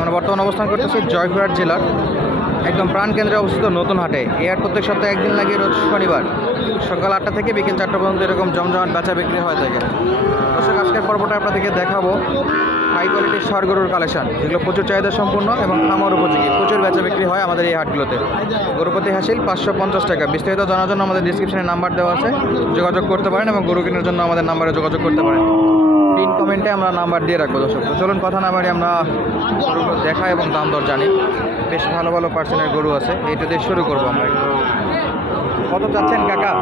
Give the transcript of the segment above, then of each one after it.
আমরা বর্তমান অবস্থান করতেছি জয়পুরহাট জেলার একদম প্রাণকেন্দ্রে অবস্থিত নতুন হাটে। এই হাট প্রত্যেক সপ্তাহে একদিন লাগে, রোজ শনিবার। সকাল আটটা থেকে বিকেল চারটা পর্যন্ত এরকম জমজমাট বেচা বিক্রি হয়ে থাকে। দর্শক, আজকের পর্বটা আপনাদেরকে দেখাবো হাই কোয়ালিটির সার গরুর কালেকশন যেগুলো প্রচুর চাহিদা সম্পূর্ণ এবং খামার উপযোগী। প্রচুর বেচা বিক্রি হয় আমাদের এই হাটগুলোতে। গরুপতি হাসিল পাঁচশো পঞ্চাশ টাকা। বিস্তারিত জানার জন্য আমাদের ডিসক্রিপশনে নাম্বার দেওয়া আছে। যোগাযোগ করতে পারেন এবং গরু কেনার জন্য আমাদের নাম্বারে যোগাযোগ করতে পারেন। কমেন্টে আমরা নাম্বার দিয়ে রাখব দর্শক। তো চলুন কথা না বাড়ি আমরা গরুগুলো দেখা এবং দাম দর জানি। বেশ ভালো ভালো পার্সেন্টের গরু আছে। এইটা দিয়ে শুরু করব আমরা কত চাচ্ছেন কাকা?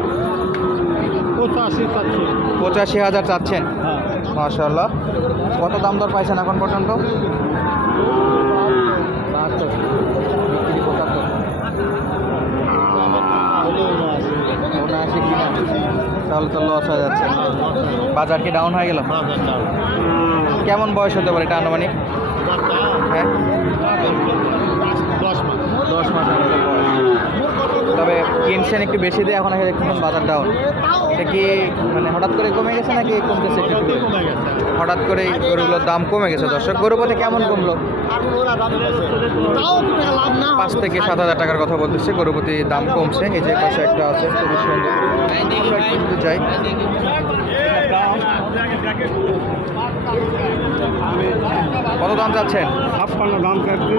পঁচাশি হাজার চাচ্ছেন? হ্যাঁ। মাশাল্লাহ কত দাম দর পাইছেন এখন পর্যন্ত? তাহলে তো লস হয়ে যাচ্ছে। বাজার কি ডাউন হয়ে গেল? কেমন বয়স হতে পারে এটা আনুমানিক? হ্যাঁ। দশ মাস। দশ মাসের তবে কিনছেন একটু বেশি দিয়ে এখন দেখুন বাজার ডাউন এটা কি মানে হঠাৎ করে কমে গেছে নাকি কমতেছে? হঠাৎ করে গরুগুলোর দাম কমে গেছে। দর্শক গরু পথে কেমন কমলো? পাঁচ থেকে সাত হাজার টাকার কথা বলতেছে। গরুপতি দাম কমছে। এই যে পাশে একটা আছে খুবই সুন্দর। যাই। কত দাম চাচ্ছেন? ছাপ্পান্ন দাম চাচ্ছি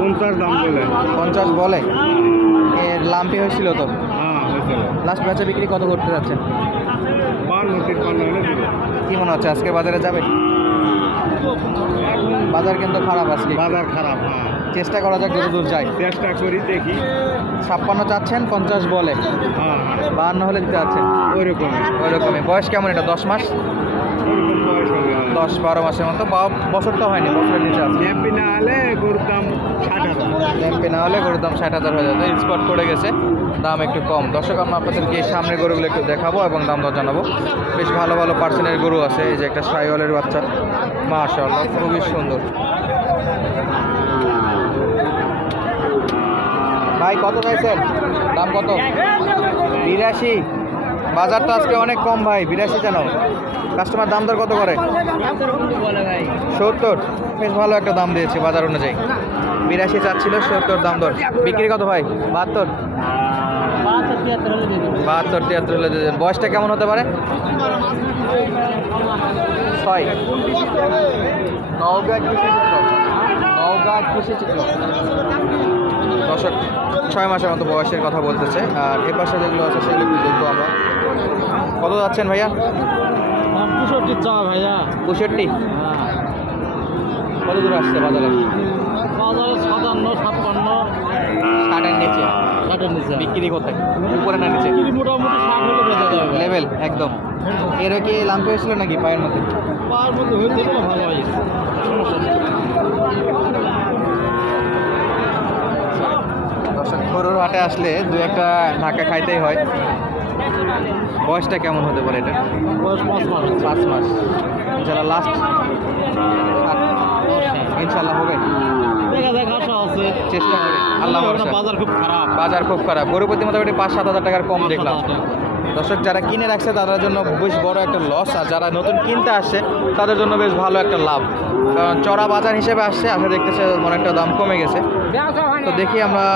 পঞ্চাশ দাম বলে। পঞ্চাশ বলে? এর লাম্পি হয়েছিল তো? হ্যাঁ লাস্ট বেচা বিক্রি কত করতে যাচ্ছেন? কি মনে হচ্ছে আজকে বাজারে যাবে? বাজার কিন্তু খারাপ আজকে। বাজার খারাপ হ্যাঁ। চেষ্টা করা যাক যত দূর যাই চেষ্টা করি দেখি। ছাপ্পান্ন চাচ্ছেন পঞ্চাশ বলে। হ্যাঁ। বাহান্ন হলে দিতে যাচ্ছেন? ওই রকম ওই রকমই বয়স কেমন এটা? দশ মাস? দশ বারো মাসের মতো বা বছর তো হয়নি বছরের নিচে আছে। এমপি না হলে গরুর দাম ষাট হাজার। এমপি না হলে গরুর দাম ষাট হাজার হয়ে যাবে। স্পট পড়ে গেছে দাম একটু কম। দর্শক আমরা আপনাদেরকে সামনে গরুগুলো একটু দেখাবো এবং দাম দর জানাব। বেশ ভালো ভালো পার্সেন্টের গরু আছে। এই যে একটা সাইওয়ালের বাচ্চা। মাশাআল্লাহ খুবই সুন্দর। ভাই কত চাইছেন? দাম কত? বিরাশি। বাজার তো আজকে অনেক কম ভাই, বিরাশি কেন? কাস্টমার দাম দর কত করে? সত্তর। বেশ ভালো একটা দাম দিয়েছে বাজার অনুযায়ী। বিরাশি চাচ্ছিল, সত্তর দাম দর। বিক্রি কত ভাই? বাহাত্তর? বাহাত্তর, তিয়াত্তর হলে। বয়সটা কেমন হতে পারে? ছয়। নওগাঁ কৃষি চিত্র। নওগাঁ কৃষি চিত্র। দশক ছয় মাসের মতো বয়সের কথা বলতেছে। আর এ পাশে যেগুলো আছে সেগুলো একটু দেখব আমরা। কত যাচ্ছেন ভাইয়া? পঁয়ষট্টি চা ভাইয়া। পঁয়ষট্টি? কত দূর আসছে বাজারে? বাজারে সাতান্ন ছাপ্পান্ন। ষাটের নিচে। ষাটের নিচে। বিক্রি করতে। উপরে না নিচে? মোটামুটি ষাট হলে বেঁচে যাবে লেভেল একদম। এর কি লাম্প হয়েছিল নাকি পায়ের মধ্যে? পার মধ্যে তো ভালো হয় গরুর হাটে আসলে দু একটা ধাক্কা খাইতেই হয়। বয়সটা কেমন হতে পারে এটা? বয়স পাঁচ মাস। পাঁচ মাস। যারা লাস্ট ইনশাল্লাহ হবে? চেষ্টা করে আল্লাহ বাজার খুব খারাপ। বাজার খুব খারাপ। গরু প্রতি মোটামুটি পাঁচ সাত হাজার টাকার কম দেখলাম। দর্শক, যারা কিনে রাখছে, তাদের জন্য বেশ বড় একটা লস আর যারা নতুন কিনতে আসছে, তাদের জন্য বেশ ভালো একটা লাভ। কারণ চড়া বাজার হিসেবে আসছে আসলে দেখতেছে অনেকটা দাম কমে গেছে। তো দেখি আমরা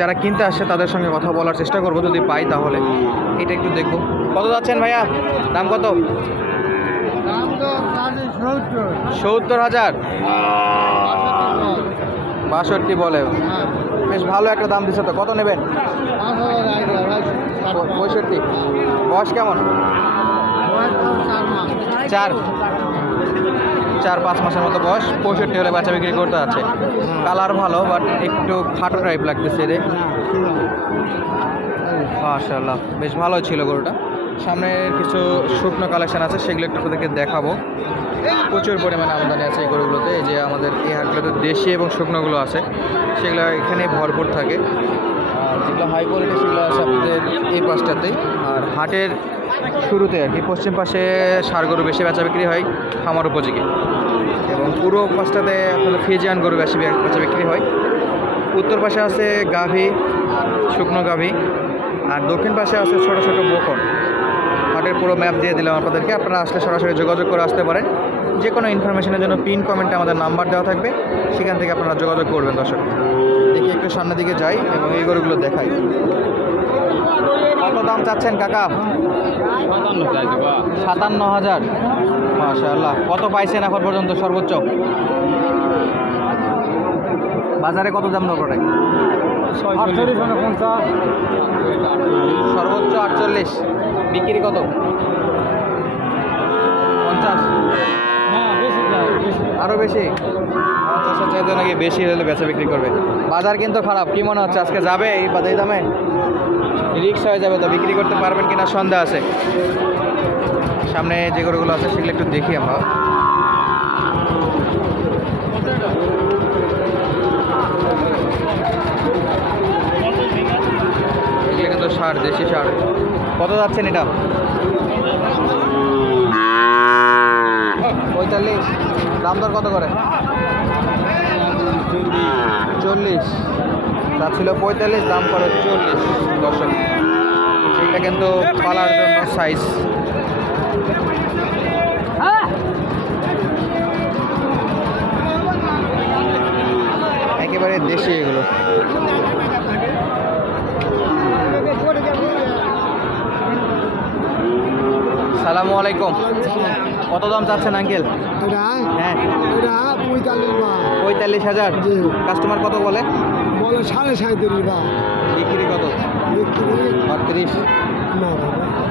যারা কিনতে আসছে, তাদের সঙ্গে কথা বলার চেষ্টা করব। যদি পাই, তাহলে এটা একটু দেখব। কত যাচ্ছেন ভাইয়া? দাম কত? সত্তর হাজার। বাষট্টি বলে। বেশ ভালো একটা দাম দিচ্ছে তো। কত নেবেন? প- বয়স কেমন? চার। চার, পাঁচ মাসের মতো বয়স। পঁয়ষট্টি হলে বাচ্চা বিক্রি করতে আছে। কালার ভালো বাট একটু খাটো টাইপ লাগতেছে রে। মাশাল্লাহ বেশ ভালো ছিল গরুটা। সামনের কিছু শুকনো কালেকশন আছে, সেগুলো একটু আপনাদেরকে দেখাবো। প্রচুর পরিমাণে আমদানি আছে এই গরুগুলোতে। এই যে আমাদের এই হাটগুলোতে দেশি এবং শুকনোগুলো আছে, সেগুলো এখানে ভরপুর থাকে। যেগুলো হাই কোয়ালিটি সেগুলো আছে আপনাদের এই পাশটাতেই আর হাটের শুরুতে আর কি, পশ্চিম পাশে সার গরু বেশি বেচা বিক্রি হয় খামার উপযোগী। এবং পুরো পাশটাতে আপনাদের ফিজিয়ান গরু বেশি বেচা বিক্রি হয়। উত্তর পাশে আছে গাভী, শুকনো গাভী, আর দক্ষিণ পাশে আছে ছোট ছোট বকন। হাটের পুরো ম্যাপ দিয়ে দিলাম আপনাদেরকে, আপনারা আসলে সরাসরি যোগাযোগ করে আসতে পারেন। যে কোনো ইনফরমেশনের জন্য পিন কমেন্টে আমাদের নাম্বার দেওয়া থাকবে, সেখান থেকে আপনারা যোগাযোগ করবেন দর্শক। দেখি একটু সামনের দিকে যাই এবং এই গরুগুলো দেখাই। কত দাম চাচ্ছেন কাকা? সাতান্ন হাজার। মাশাআল্লাহ। কত পাইছেন এখন পর্যন্ত সর্বোচ্চ? বাজারে কত দাম পঞ্চাশ সর্বোচ্চ আটচল্লিশ। বিক্রি কত? পঞ্চাশ। আরও বেশি? পঞ্চাশের চাইতে নাকি বেশি হলে বেচা বিক্রি করবে? বাজার কিন্তু খারাপ। কি মনে হচ্ছে? আজকে যাবে এই বাদ দামে? রিক্স হয়ে যাবে তো, বিক্রি করতে পারবেন কিনা সন্দেহ আছে। সামনে যে গরুগুলো আছে, সেগুলো একটু দেখি আমরা। কিন্তু সার, দেশি সার। কত যাচ্ছেন এটা? পঁয়তাল্লিশ। দাম দর কত করে? চল্লিশ। তা ছিল পঁয়তাল্লিশ দাম করে চল্লিশ দর্শক এটা কিন্তু পালার জন্য সাইজ একেবারে দেশি এগুলো। সালামু আলাইকুম। কত দাম চাচ্ছেন আঙ্কেল? হ্যাঁ। পঁয়তাল্লিশ হাজার? কাস্টমার কত বলে? বলে সাড়ে সাঁত্রিশ বা। বিক্রি কত? আটত্রিশ।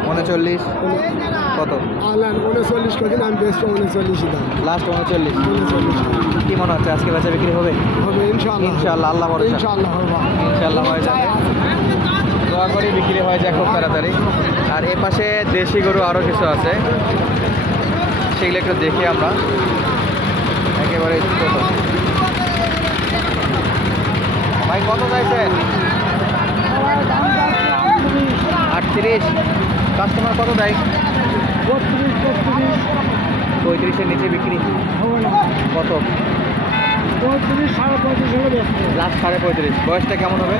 উনচল্লিশ। কত? উনচল্লিশ করে আমি বেচবো উনচল্লিশ লাস্ট উনচল্লিশ। কি মনে হচ্ছে আজকে বেচা বিক্রি হবে? হবে ইনশাল্লাহ আল্লাহ। ইনশাল্লাহ ইনশাল্লাহ হয়ে যাবে দোয়া করি বিক্রি হয়ে যায় খুব তাড়াতাড়ি। আর এ পাশে দেশি গরু আরও কিছু আছে। সেগুলো একটু দেখি আমরা। একেবারে ভাই, কত চাইছেন আটত্রিশ। কাস্টমার কত দেয়? বত্রিশ পঁয়ত্রিশের নিচে বিক্রি। কত? পঁয়ত্রিশ সাড়ে লাস্ট সাড়ে পঁয়ত্রিশ। বয়সটা কেমন হবে?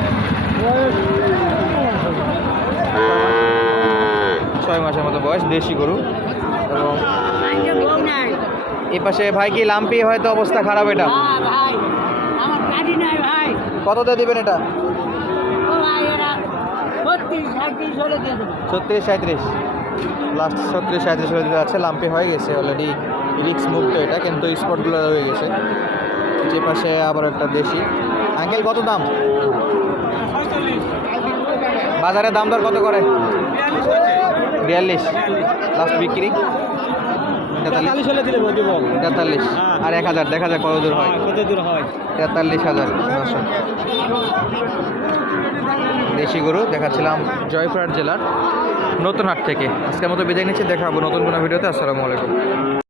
ছয় মাসের মতো বয়স, দেশি গরু। এবং এ পাশে ভাই কি লাম্পি? হয়তো অবস্থা খারাপ এটা। ভাই আমার গাড়ি নাই ভাই। কত দিয়ে দিবেন এটা? ছত্রিশ সাঁত্রিশ লাস্ট ছত্রিশ সাঁত্রিশ হয়ে দিতে যাচ্ছে লাম্পি হয়ে গেছে অলরেডি রিক্স মুক্ত এটা কিন্তু স্পটগুলো হয়ে গেছে। যে পাশে আবার একটা দেশি। আঙ্কেল কত দাম? বাজারে দাম দর কত করে? বিয়াল্লিশ লাস্ট বিক্রি? তেতাল্লিশ। হলে দিলে বল। তেতাল্লিশ। আর এক হাজার দেখা যাক কত দূর হয়। কত দূর হয়। তেতাল্লিশ হাজার। দেশি গরু দেখাচ্ছিলাম জয়পুরহাট জেলার নতুন হাট থেকে। আজকের মতো বিদায় নিচ্ছি দেখা হব নতুন কোনো ভিডিওতে। আসসালামু আলাইকুম।